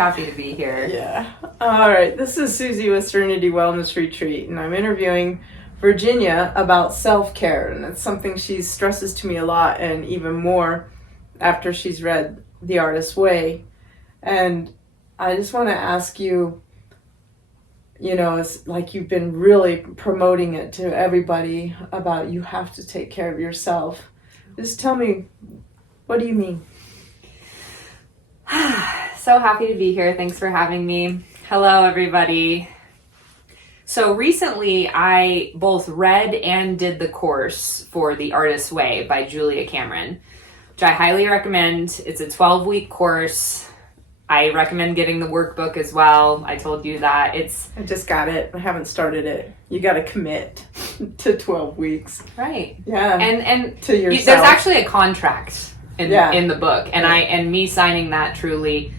happy to be here. Yeah. All right. This is Susie with Serenity Wellness Retreat, and I'm interviewing Virginia about self-care, and it's something she stresses to me a lot, and even more after she's read The Artist's Way. And I just want to ask you, you know, it's like you've been really promoting it to everybody about you have to take care of yourself. Just tell me, what do you mean? So happy to be here. Thanks for having me. Hello, everybody. So recently I both read and did the course for The Artist's Way by Julia Cameron, which I highly recommend. It's a 12-week course. I recommend getting the workbook as well. I told you that. I just got it. I haven't started it. You got to commit to 12 weeks. Right. Yeah. And to yourself. There's actually a contract in the book, and me signing that truly.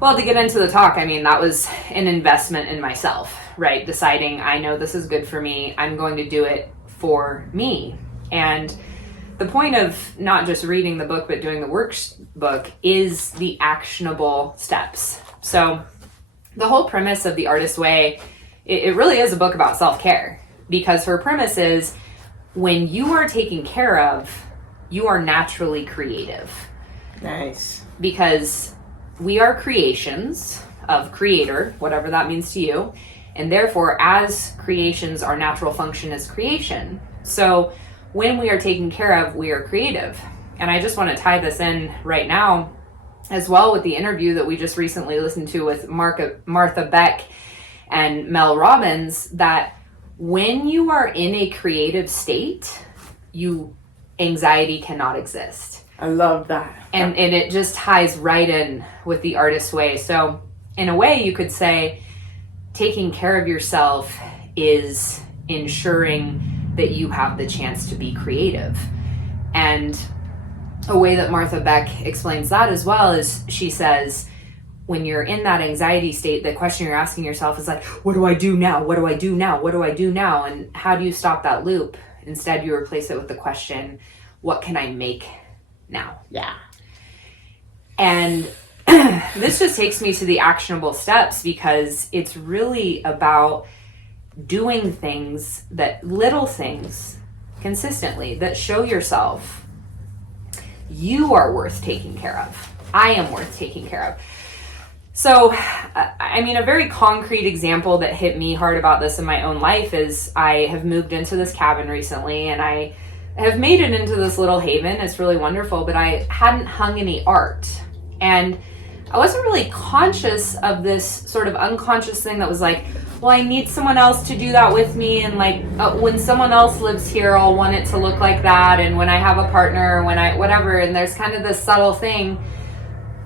Well, to get into the talk, I mean, that was an investment in myself, right? Deciding, I know this is good for me. I'm going to do it for me. And the point of not just reading the book, but doing the workbook is the actionable steps. So the whole premise of The Artist's Way, it really is a book about self-care, because her premise is when you are taken care of, you are naturally creative. Nice. Because we are creations of Creator, whatever that means to you. And therefore, as creations, our natural function is creation. So when we are taken care of, we are creative. And I just want to tie this in right now as well with the interview that we just recently listened to with Martha Beck and Mel Robbins, that when you are in a creative state, anxiety cannot exist. I love that. And it just ties right in with The Artist's Way. So in a way, you could say taking care of yourself is ensuring that you have the chance to be creative. And a way that Martha Beck explains that as well is she says, when you're in that anxiety state, the question you're asking yourself is like, what do I do now? What do I do now? What do I do now? And how do you stop that loop? Instead, you replace it with the question, what can I make now? Yeah. And this just takes me to the actionable steps, because it's really about doing things, little things consistently that show yourself you are worth taking care of. I am worth taking care of. So, I mean, a very concrete example that hit me hard about this in my own life is I have moved into this cabin recently, and I have made it into this little haven. It's really wonderful, but I hadn't hung any art. And I wasn't really conscious of this sort of unconscious thing that was like, well, I need someone else to do that with me. And like, when someone else lives here, I'll want it to look like that. And when I have a partner, whatever. And there's kind of this subtle thing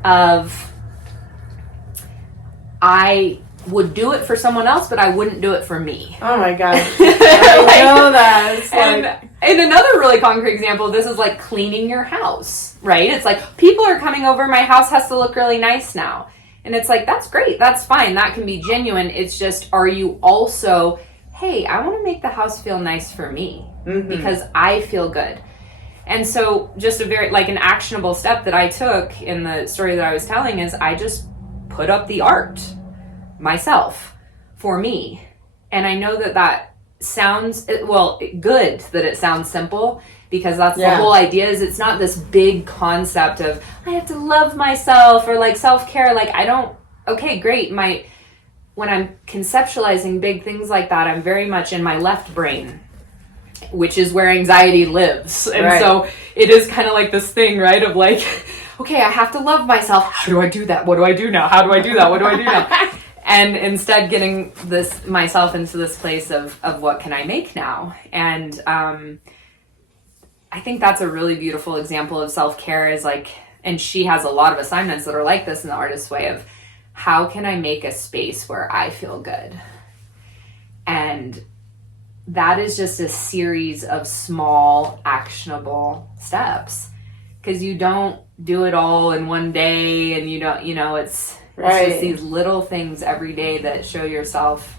of, I would do it for someone else, but I wouldn't do it for me. Oh my God. I know that. It's and another really concrete example of this is like cleaning your house, right? It's like, people are coming over, my house has to look really nice now. And it's like, that's great, that's fine, that can be genuine. It's just, are you also, hey, I want to make the house feel nice for me, because I feel good. And so just an actionable step that I took in the story that I was telling is I just put up the art myself for me. And I know that sounds, well, good that it sounds simple, because that's the whole idea, is it's not this big concept of I have to love myself or like self-care. Like okay, great. When I'm conceptualizing big things like that, I'm very much in my left brain, which is where anxiety lives. And so it is kind of like this thing, right, of like, okay, I have to love myself. How do I do that? What do I do now? How do I do that? What do I do now? And instead getting myself into this place of what can I make now? And I think that's a really beautiful example of self-care, is like, and she has a lot of assignments that are like this in The Artist's Way of, how can I make a space where I feel good? And that is just a series of small, actionable steps, because you don't do it all in one day, and you don't, it's just these little things every day that show yourself,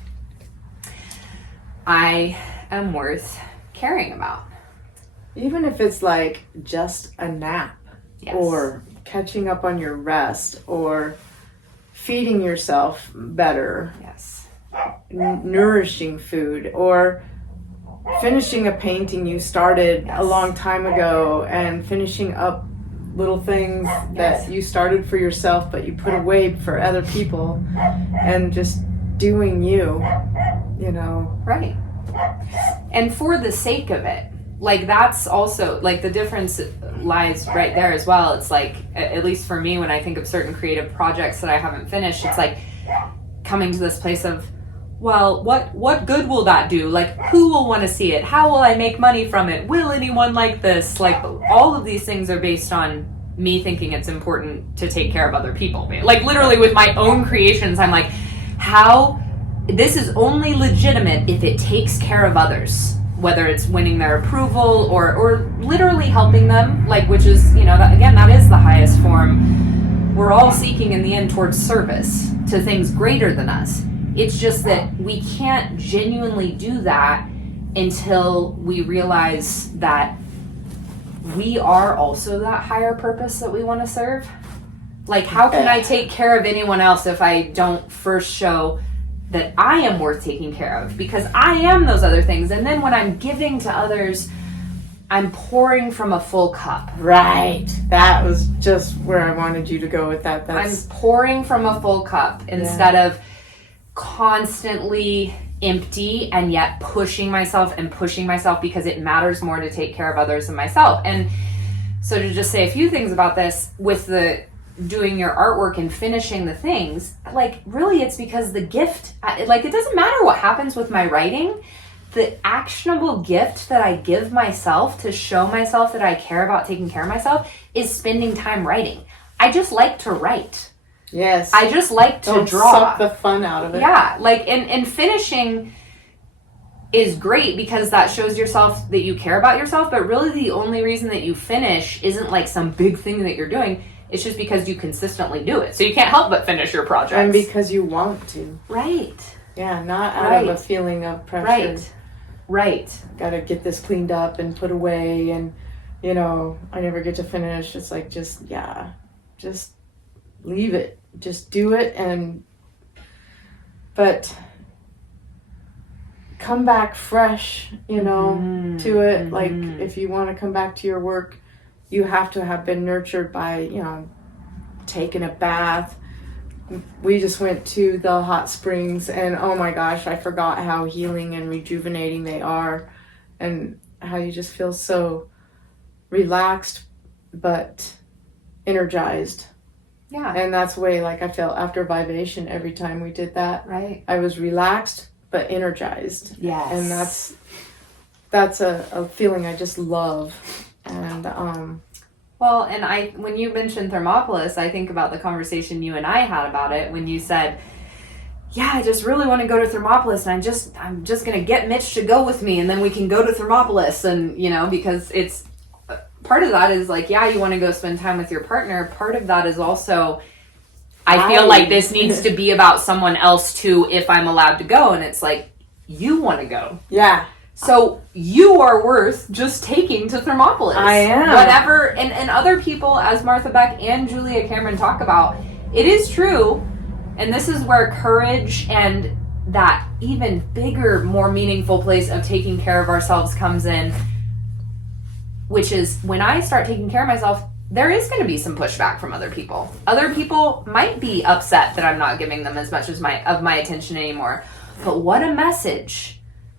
I am worth caring about. Even if it's like just a nap, or catching up on your rest, or feeding yourself better, Yes. nourishing food, or finishing a painting you started Yes. a long time ago, and finishing up little things that you started for yourself but you put away for other people, and just doing you know. Right. And for the sake of it. Like, that's also, like, the difference lies right there as well. It's like, at least for me, when I think of certain creative projects that I haven't finished, it's like coming to this place of, well, what good will that do? Like, who will want to see it? How will I make money from it? Will anyone like this? Like, all of these things are based on me thinking it's important to take care of other people. Like, literally with my own creations, I'm like, this is only legitimate if it takes care of others, whether it's winning their approval or literally helping them, like, which is, that is the highest form. We're all seeking in the end towards service to things greater than us. It's just that we can't genuinely do that until we realize that we are also that higher purpose that we want to serve. Like, how can I take care of anyone else if I don't first show that I am worth taking care of? Because I am those other things. And then when I'm giving to others, I'm pouring from a full cup. Right. That was just where I wanted you to go with that. I'm pouring from a full cup instead of constantly empty and yet pushing myself because it matters more to take care of others than myself. And so to just say a few things about this with the doing your artwork and finishing the things, like, really it's because the gift, like, it doesn't matter what happens with my writing. The actionable gift that I give myself to show myself that I care about taking care of myself is spending time writing. I just like to write. Yes. I just like to draw. Suck the fun out of it. Yeah, like, and finishing is great because that shows yourself that you care about yourself, but really the only reason that you finish isn't like some big thing that you're doing. It's just because you consistently do it. So you can't help but finish your projects. And because you want to. Right. Yeah, not out of a feeling of pressure. Right. Gotta get this cleaned up and put away, and, I never get to finish. It's like, just leave it. Just do it, but come back fresh, to it. Like, if you want to come back to your work, you have to have been nurtured by, taking a bath. We just went to the hot springs, and oh my gosh, I forgot how healing and rejuvenating they are, and how you just feel so relaxed but energized. Yeah. And that's the way, like, I felt after Vivation every time we did that. Right. I was relaxed but energized. Yes. And that's a feeling I just love. And well, and when you mentioned Thermopolis, I think about the conversation you and I had about it when you said, yeah, I just really want to go to Thermopolis, and I'm just going to get Mitch to go with me, and then we can go to Thermopolis. And, because it's part of that is like, yeah, you want to go spend time with your partner. Part of that is also, I feel like this needs to be about someone else too, if I'm allowed to go. And it's like, you want to go. Yeah. So you are worth just taking to Thermopolis. I am. Whatever, and other people, as Martha Beck and Julia Cameron talk about, it is true. And this is where courage and that even bigger, more meaningful place of taking care of ourselves comes in, which is when I start taking care of myself, there is going to be some pushback from other people. Other people might be upset that I'm not giving them as much of my attention anymore. But what a message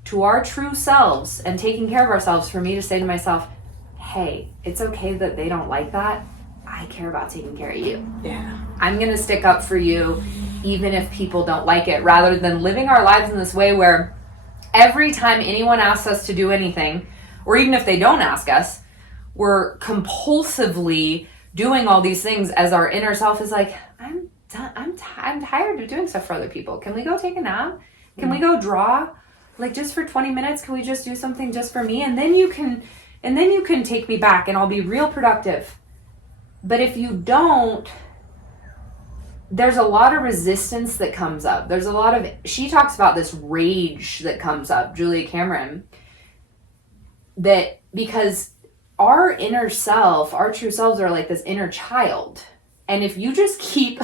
to our true selves and taking care of ourselves for me to say to myself, hey, it's okay that they don't like that. I care about taking care of you. Yeah. I'm going to stick up for you even if people don't like it, rather than living our lives in this way where every time anyone asks us to do anything, or even if they don't ask us, we're compulsively doing all these things as our inner self is like, I'm tired of doing stuff for other people. Can we go take a nap? Can we go draw? Like, just for 20 minutes, can we just do something just for me? And then you can take me back and I'll be real productive. But if you don't, there's a lot of resistance that comes up. There's a lot of, she talks about this rage that comes up, Julia Cameron, that because our inner self, our true selves are like this inner child. And if you just keep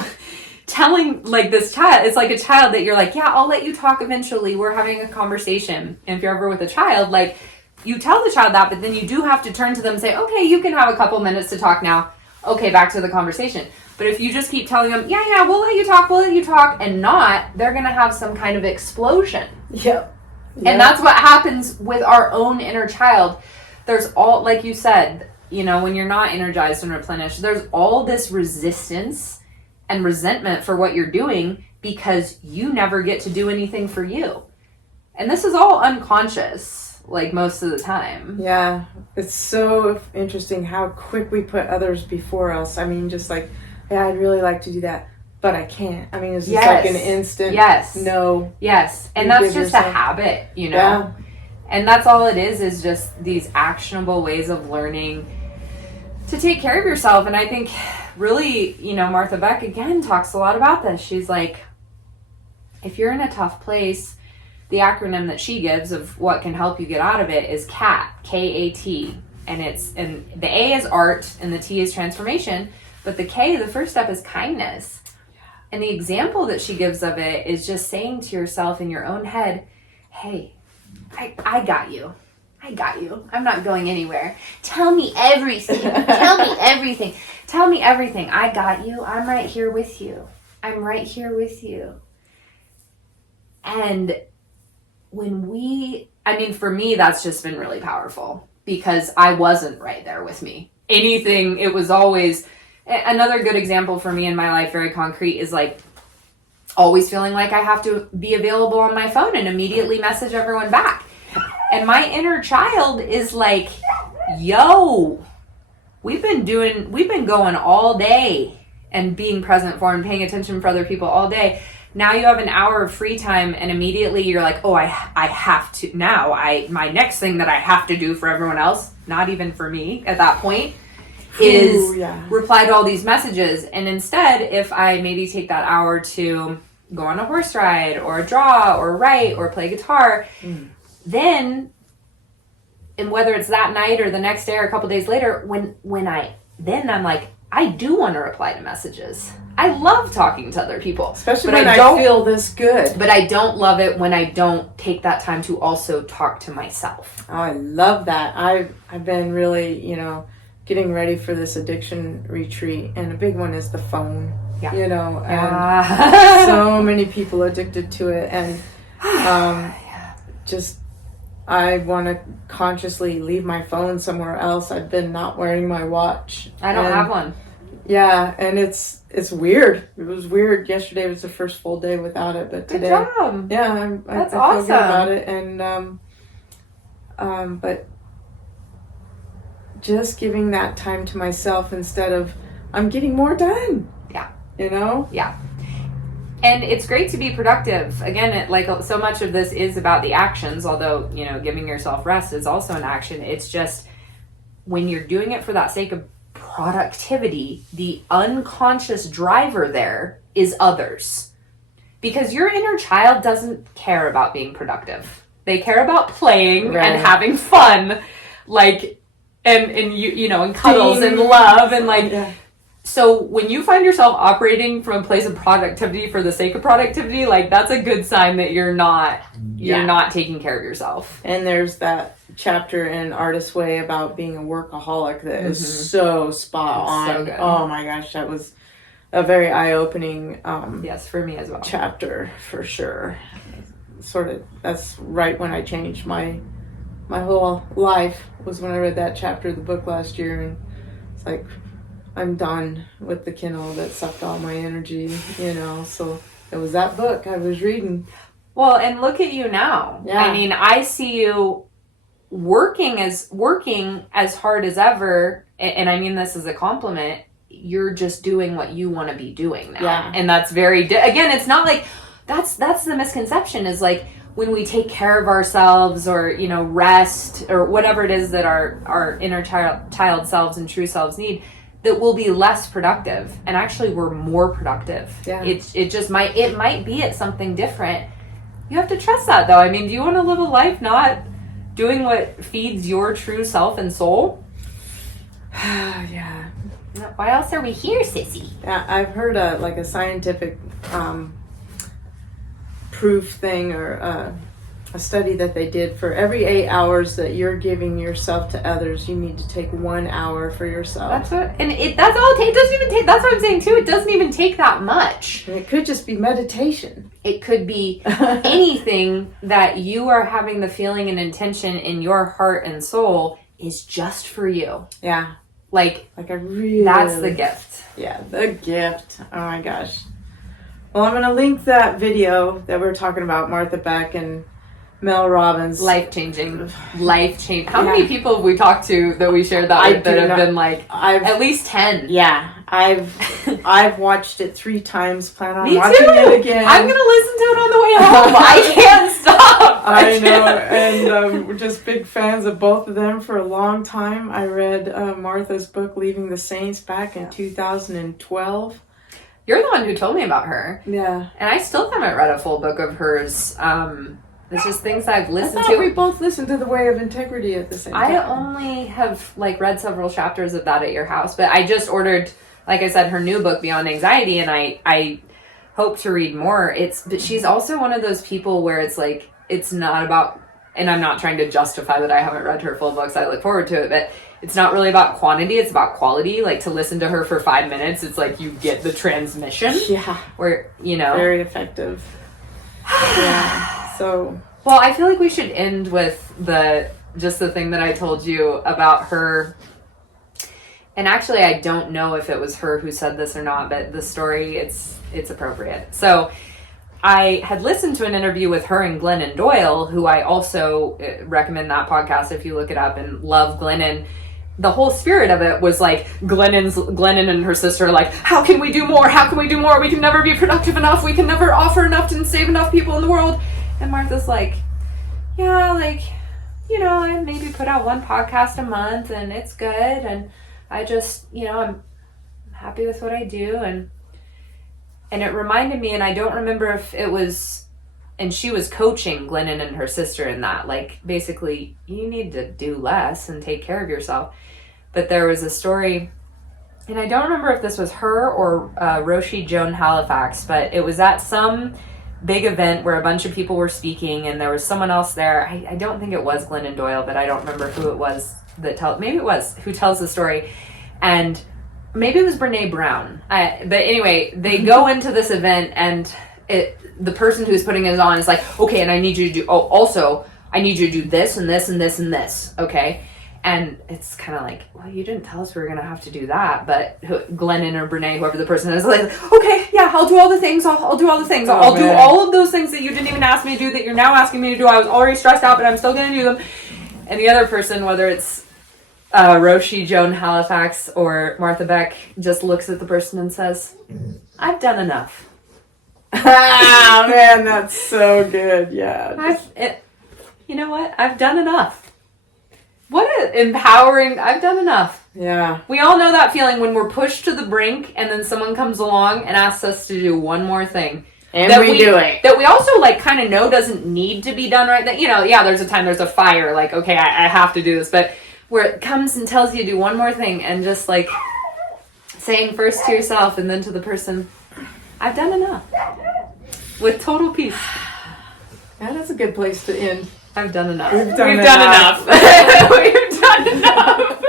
telling like this child, it's like a child that you're like, yeah, I'll let you talk eventually. We're having a conversation. And if you're ever with a child, like you tell the child that, but then you do have to turn to them and say, okay, you can have a couple minutes to talk now. Okay, back to the conversation. But if you just keep telling them, yeah, we'll let you talk, and not, they're going to have some kind of explosion. Yep. And that's what happens with our own inner child. There's all, like you said, you know, when you're not energized and replenished, there's all this resistance and resentment for what you're doing because you never get to do anything for you. And this is all unconscious, like most of the time. Yeah, it's so interesting how quick we put others before us. I mean, just like, yeah, I'd really like to do that, but I can't. I mean, it's just like an instant no. Yes, and that's just a habit, you know? Yeah. And that's all it is just these actionable ways of learning to take care of yourself. And I think really, you know, Martha Beck again talks a lot about this. She's like, if you're in a tough place, the acronym that she gives of what can help you get out of it is CAT, K-A-T. And the A is art and the T is transformation. But the K, the first step is kindness. And the example that she gives of it is just saying to yourself in your own head, hey, I got you. I got you. I'm not going anywhere. Tell me everything. Tell me everything. Tell me everything. I got you. I'm right here with you. I'm right here with you. And for me, that's just been really powerful because I wasn't right there with me. It was always, another good example for me in my life, very concrete, is like always feeling like I have to be available on my phone and immediately message everyone back. And my inner child is like, yo, we've been going all day and being present for and paying attention for other people all day. Now you have an hour of free time and immediately you're like, oh, I have to now. My next thing that I have to do for everyone else, not even for me at that point, is reply to all these messages. And instead, if I maybe take that hour to go on a horse ride or draw or write or play guitar, then, and whether it's that night or the next day or a couple days later, I'm like, I do want to reply to messages. I love talking to other people. Especially when I feel this good. But I don't love it when I don't take that time to also talk to myself. Oh, I love that. I've been really, getting ready for this addiction retreat. And a big one is the phone. Yeah. And so many people addicted to it. And I want to consciously leave my phone somewhere else. I've been not wearing my watch. I don't have one. Yeah, and it's weird. It was weird. Yesterday was the first full day without it, but today, good job. Yeah, That's I awesome. feel good about it. And but just giving that time to myself instead of I'm getting more done. Yeah. Yeah. And it's great to be productive. Again, so much of this is about the actions, although, giving yourself rest is also an action. It's just when you're doing it for that sake of productivity, the unconscious driver there is others. Because your inner child doesn't care about being productive. They care about playing and having fun, and cuddles and love and So when you find yourself operating from a place of productivity for the sake of productivity, that's a good sign that you're not taking care of yourself. And there's that chapter in Artist's Way about being a workaholic that is so spot on. So good. Oh my gosh, that was a very eye-opening yes, for me as well. Chapter for sure. That's right when I changed my whole life was when I read that chapter of the book last year, and it's like I'm done with the Kindle that sucked all my energy, so it was that book I was reading. Well, and look at you now. Yeah. I mean, I see you working as hard as ever, and I mean this as a compliment. You're just doing what you want to be doing now. Yeah. And that's again, it's not like that's the misconception is when we take care of ourselves or, rest or whatever it is that our inner child selves and true selves need, that we'll be less productive. And actually we're more productive. Yeah. It might be at something different. You have to trust that though. I mean, do you want to live a life not doing what feeds your true self and soul? Yeah. Why else are we here, sissy? Yeah, I've heard a scientific proof thing or a study that they did. For every 8 hours that you're giving yourself to others, you need to take 1 hour for yourself. That's all it takes. It doesn't even take. That's what I'm saying too. It doesn't even take that much. And it could just be meditation. It could be anything that you are having the feeling and intention in your heart and soul is just for you. Yeah. Like a really... That's the gift. Yeah, the gift. Oh my gosh. Well, I'm going to link that video that we're talking about, Martha Beck and Mel Robbins. Life-changing. How many people have we talked to that we shared that with that have been like, at least 10? Yeah. I've watched it 3 times, plan on Me watching too. it again. I'm going to listen to it on the way home. I can't stop. I know, and we're just big fans of both of them for a long time. I read Martha's book, Leaving the Saints, back in 2012. You're the one who told me about her. Yeah. And I still haven't read a full book of hers. It's just things I've listened I thought to. we both listened to The Way of Integrity at the same time. I only have read several chapters of that at your house, but I just ordered, like I said, her new book, Beyond Anxiety, and I hope to read more. But she's also one of those people where it's like, it's not about, and I'm not trying to justify that I haven't read her full books. I look forward to it, but it's not really about quantity. It's about quality. Like, to listen to her for 5 minutes, it's like you get the transmission. Yeah. Where, very effective. Yeah. So. Well, I feel like we should end with the thing that I told you about her. And actually, I don't know if it was her who said this or not, but the story, it's appropriate. So I had listened to an interview with her and Glennon Doyle, who I also recommend that podcast if you look it up, and love Glennon. The whole spirit of it was like Glennon and her sister are like, how can we do more? How can we do more? We can never be productive enough. We can never offer enough to save enough people in the world. And Martha's like, yeah, I maybe put out 1 podcast a month and it's good. And I just, I'm happy with what I do. And it reminded me, and I don't remember if it was, and she was coaching Glennon and her sister in that, like, basically, you need to do less and take care of yourself. But there was a story, and I don't remember if this was her or Roshi Joan Halifax, but it was at some big event where a bunch of people were speaking, and there was someone else there. I don't think it was Glennon Doyle, but I don't remember who it was maybe it was who tells the story. And maybe it was Brene Brown. But anyway, they go into this event, and the person who's putting it on is like, okay, and I need you to do, also, I need you to do this and this and this and this, okay? And it's kind of like, well, you didn't tell us we were going to have to do that. But Glennon or Brene, whoever the person is, like, okay, yeah, I'll do all the things. I'll do all the things. I'll do all of those things that you didn't even ask me to do that you're now asking me to do. I was already stressed out, but I'm still going to do them. And the other person, whether it's Roshi Joan Halifax or Martha Beck, just looks at the person and says, I've done enough. Ah, man, that's so good. Yeah. You know what? I've done enough. What an empowering, I've done enough. Yeah. We all know that feeling when we're pushed to the brink and then someone comes along and asks us to do one more thing. And we do it. That we also kind of know doesn't need to be done right then. There's a time, there's a fire, like, okay, I have to do this. But where it comes and tells you to do one more thing, and just saying first to yourself and then to the person, I've done enough. With total peace. Yeah, that's a good place to end. I've done enough. We've done enough. We've done enough.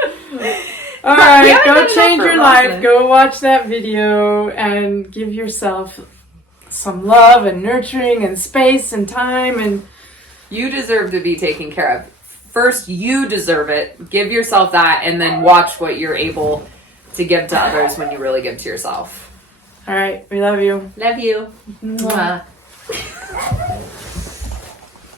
All right, go change your life. Go watch that video and give yourself some love and nurturing and space and time. And you deserve to be taken care of. First, you deserve it. Give yourself that, and then watch what you're able to give to others when you really give to yourself. All right, we love you. Love you. Mwah.